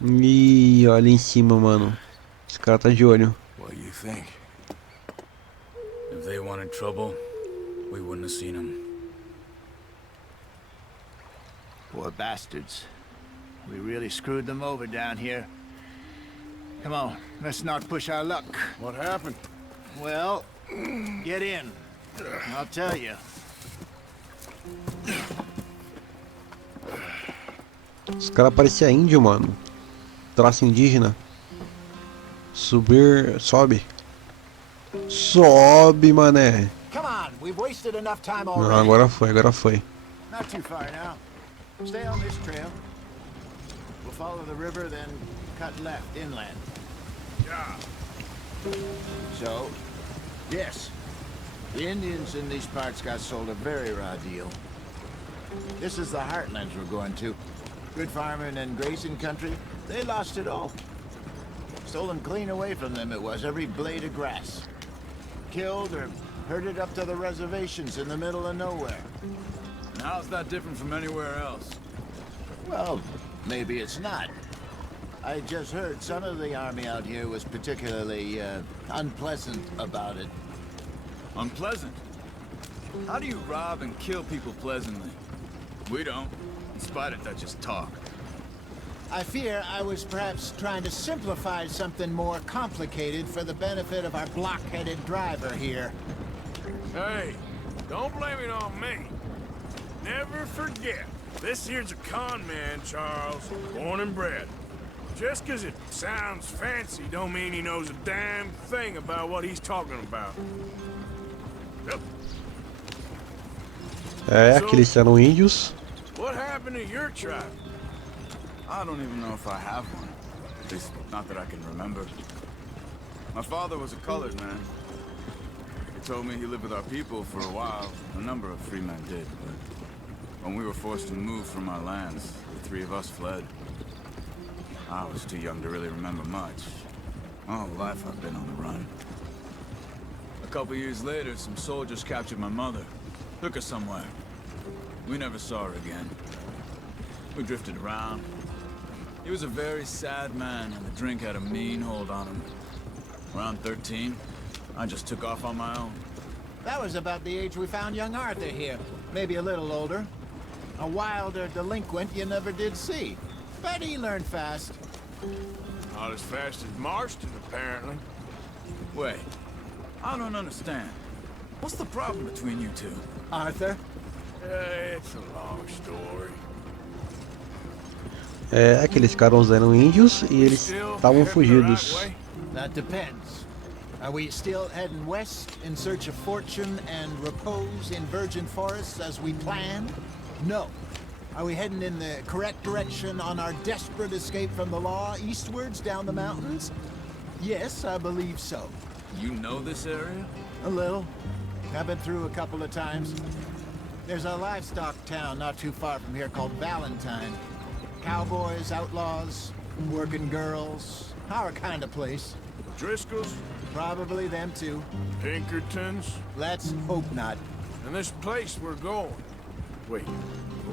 Ih, olha em cima, mano. Esse cara tá de olho. What do you think? If they wanted trouble, we wouldn't have seen them. Poor bastards. We really screwed them over down here. Come on, let's not push our luck. What happened? Well, get in. I'll tell you. Os caras pareciam índio, mano. Traço indígena. Subir. Sobe. Sobe, mané. Come on, we've wasted enough time Não, already. agora foi, agora foi. Not too far now. Stay on this trail. We'll follow the river, then cut left inland. Yeah. So, yes, the Indians in these parts got sold a very raw deal. This is the heartlands we're going to. Good farming and grazing country, they lost it all. Stolen clean away from them it was, every blade of grass. Killed or herded up to the reservations in the middle of nowhere. And how's that different from anywhere else? Well, maybe it's not. I just heard some of the army out here was particularly unpleasant about it. Unpleasant? How do you rob and kill people pleasantly? We don't, in spite of Dutch's talk. I fear I was perhaps trying to simplify something more complicated for the benefit of our block-headed driver here. Hey, don't blame it on me. Never forget, this here's a con man, Charles, born and bred. Just 'cause it sounds fancy don't mean he knows a damn thing about what he's talking about. Yep. Aqueles eram índios. What happened to your tribe? I don't even know if I have one. At least, not that I can remember. My father was a colored man. He told me he lived with our people for a while. A number of free men did, but when we were forced to move from our lands, the three of us fled. I was too young to really remember much. My whole life I've been on the run. A couple years later, some soldiers captured my mother. Took her somewhere. We never saw her again. We drifted around. He was a very sad man, and the drink had a mean hold on him. Around 13, I just took off on my own. That was about the age we found young Arthur here. Maybe a little older. A wilder delinquent you never did see. But he learned fast. Not as fast as Marston, apparently. Wait, I don't understand. What's the problem between you two? Arthur? It's a long story. Aqueles caras eram índios e eles estavam fugidos. That depends. Are we still heading west in search of fortune and repose in virgin forests as we planned? No. Are we heading in the correct direction on our desperate escape from the law eastwards down the mountains? Yes, I believe so. You know this area? A little. I've been through a couple of times. There's a livestock town not too far from here called Valentine. Cowboys, outlaws, working girls, our kind of place. Driscoll's? Probably them too. Pinkertons? Let's hope not. And this place we're going. Wait,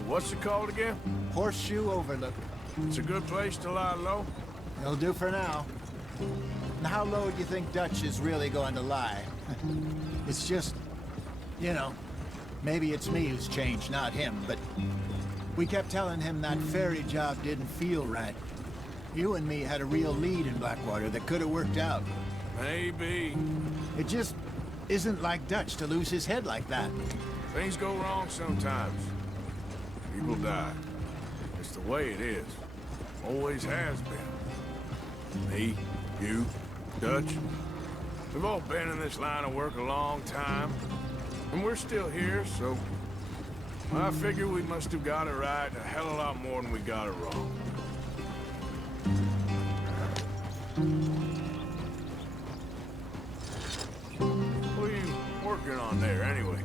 what's it called again? Horseshoe Overlook. It's a good place to lie low? It'll do for now. Now, how low do you think Dutch is really going to lie? It's just, you know, maybe it's me who's changed, not him, but we kept telling him that ferry job didn't feel right. You and me had a real lead in Blackwater that could have worked out. Maybe. It just isn't like Dutch to lose his head like that. Things go wrong sometimes. People die. It's the way it is. Always has been. Me, you, Dutch. We've all been in this line of work a long time. And we're still here, so I figure we must have got it right a hell of a lot more than we got it wrong. What are you working on there, anyway?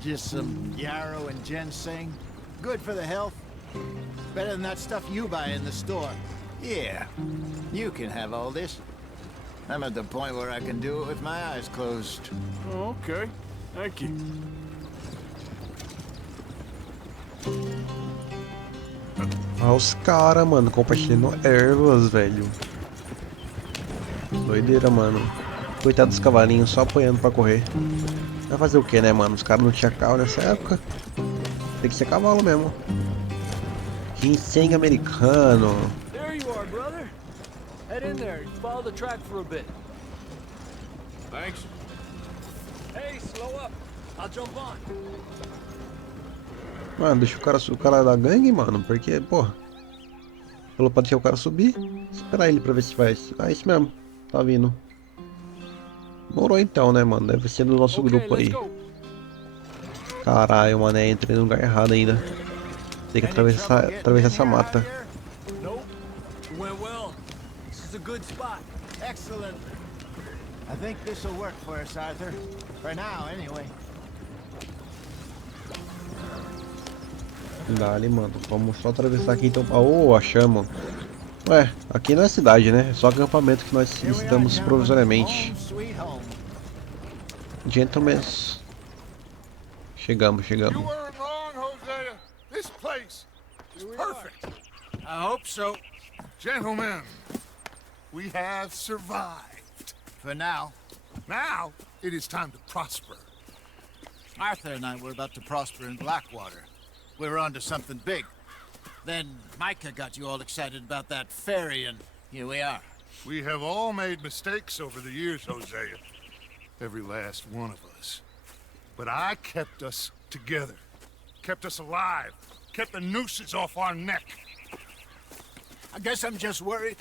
Just some yarrow and ginseng. Good for the health. Better than that stuff you buy in the store. Yeah, you can have all this. I'm at the point where I can do it with my eyes closed. Oh, okay. Thank you. Olha os caras, mano, compartilhando ervas, velho. Doideira, mano. Coitado dos cavalinhos, só apoiando pra correr. Vai fazer o que, né, mano? Os caras não tinham carro nessa época. Tem que ser cavalo mesmo. Ginseng americano. There you are, brother. Head in there. Follow the track for a bit. Thanks. Hey, slow up. I'll jump on. Mano, deixa o cara da gangue, mano, porque, porra. Falou pra deixar o cara subir. Esperar ele pra ver se vai. Ah, isso mesmo. Tá vindo. Morou então, né, mano? Deve ser do nosso grupo aí. Caralho, mano, entrei no lugar errado ainda. Tem que atravessar essa mata. Went well. This is a good spot. Excellent. I think this will work for us, Arthur. For now, anyway. Dale, mano. Vamos só atravessar aqui então. Oh, achamos. Ué, aqui não é cidade, né? É só acampamento que nós visitamos provisoriamente. Gentlemen. Chegamos. You weren't wrong, Hosea. This place is perfect. I hope so. Gentlemen, we have survived. For now. Now, it is time to prosper. Arthur and I were about to prosper in Blackwater. We were onto something big. Then Micah got you all excited about that ferry, and here we are. We have all made mistakes over the years, Hosea. Every last one of us. But I kept us together. Kept us alive. Kept the nooses off our neck. I guess I'm just worried.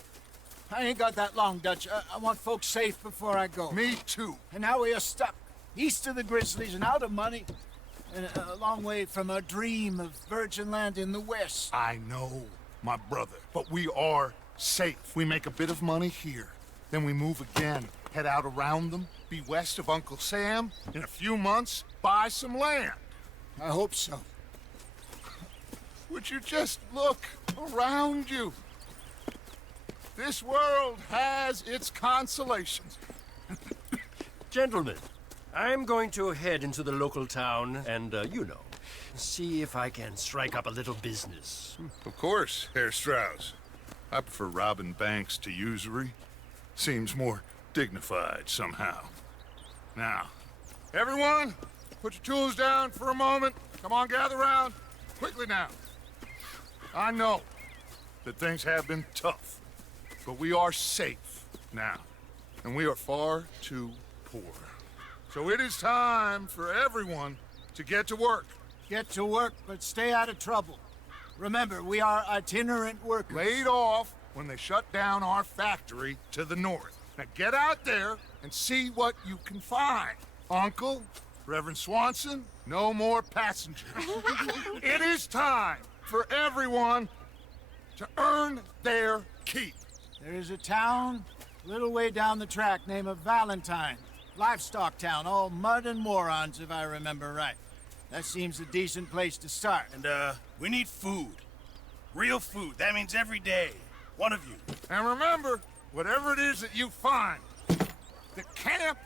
I ain't got that long, Dutch. I want folks safe before I go. Me too. And now we are stuck. East of the Grizzlies and out of money. And a long way from a dream of virgin land in the west. I know, my brother. But we are safe. We make a bit of money here. Then we move again. Head out around them. Be west of Uncle Sam. In a few months, buy some land. I hope so. Would you just look around you? This world has its consolations. Gentlemen, I'm going to head into the local town and, see if I can strike up a little business. Of course, Herr Strauss. I prefer robbing banks to usury. Seems more dignified somehow. Now, everyone, put your tools down for a moment. Come on, gather round. Quickly now. I know that things have been tough, but we are safe now, and we are far too poor. So it is time for everyone to get to work. Get to work, but stay out of trouble. Remember, we are itinerant workers. Laid off when they shut down our factory to the north. Now get out there and see what you can find. Uncle, Reverend Swanson, no more passengers. It is time for everyone to earn their keep. There is a town a little way down the track named Valentine. Livestock town, all mud and morons, if I remember right. That seems a decent place to start. And, we need food. Real food. That means every day. One of you. And remember, whatever it is that you find, the camp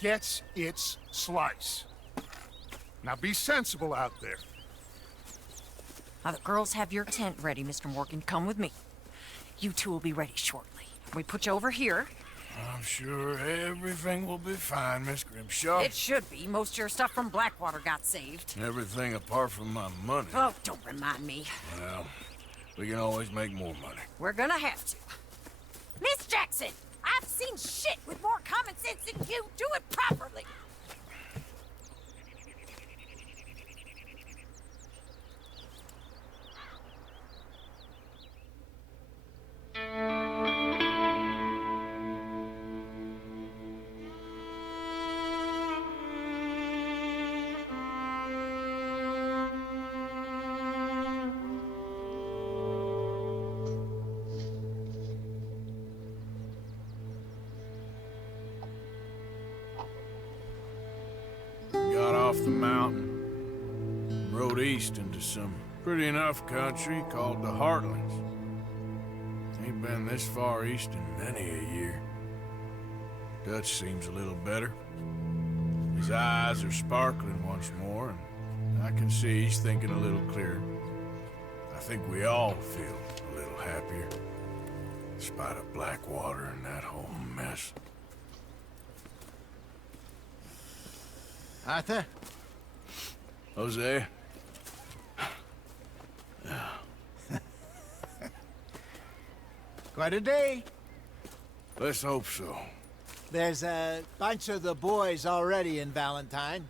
gets its slice. Now be sensible out there. Now the girls have your tent ready, Mr. Morgan. Come with me. You two will be ready shortly. We put you over here. I'm sure everything will be fine, Miss Grimshaw. It should be. Most of your stuff from Blackwater got saved. Everything apart from my money. Oh, don't remind me. Well, we can always make more money. We're gonna have to. Miss Jackson, I've seen shit with more common sense than you. Do it properly. Got off the mountain, rode east into some pretty enough country called the Heartlands. Ain't been this far east in many a year. Dutch seems a little better. His eyes are sparkling once more, and I can see he's thinking a little clearer. I think we all feel a little happier, in spite of Blackwater and that whole mess. Arthur? Jose? Quite a day. Let's hope so. There's a bunch of the boys already in Valentine.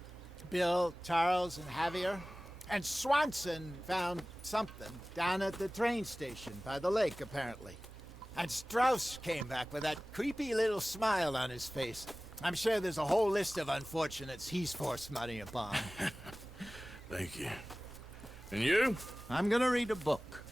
Bill, Charles, and Javier. And Swanson found something down at the train station by the lake, apparently. And Strauss came back with that creepy little smile on his face. I'm sure there's a whole list of unfortunates he's forced money upon. Thank you. And you? I'm gonna read a book.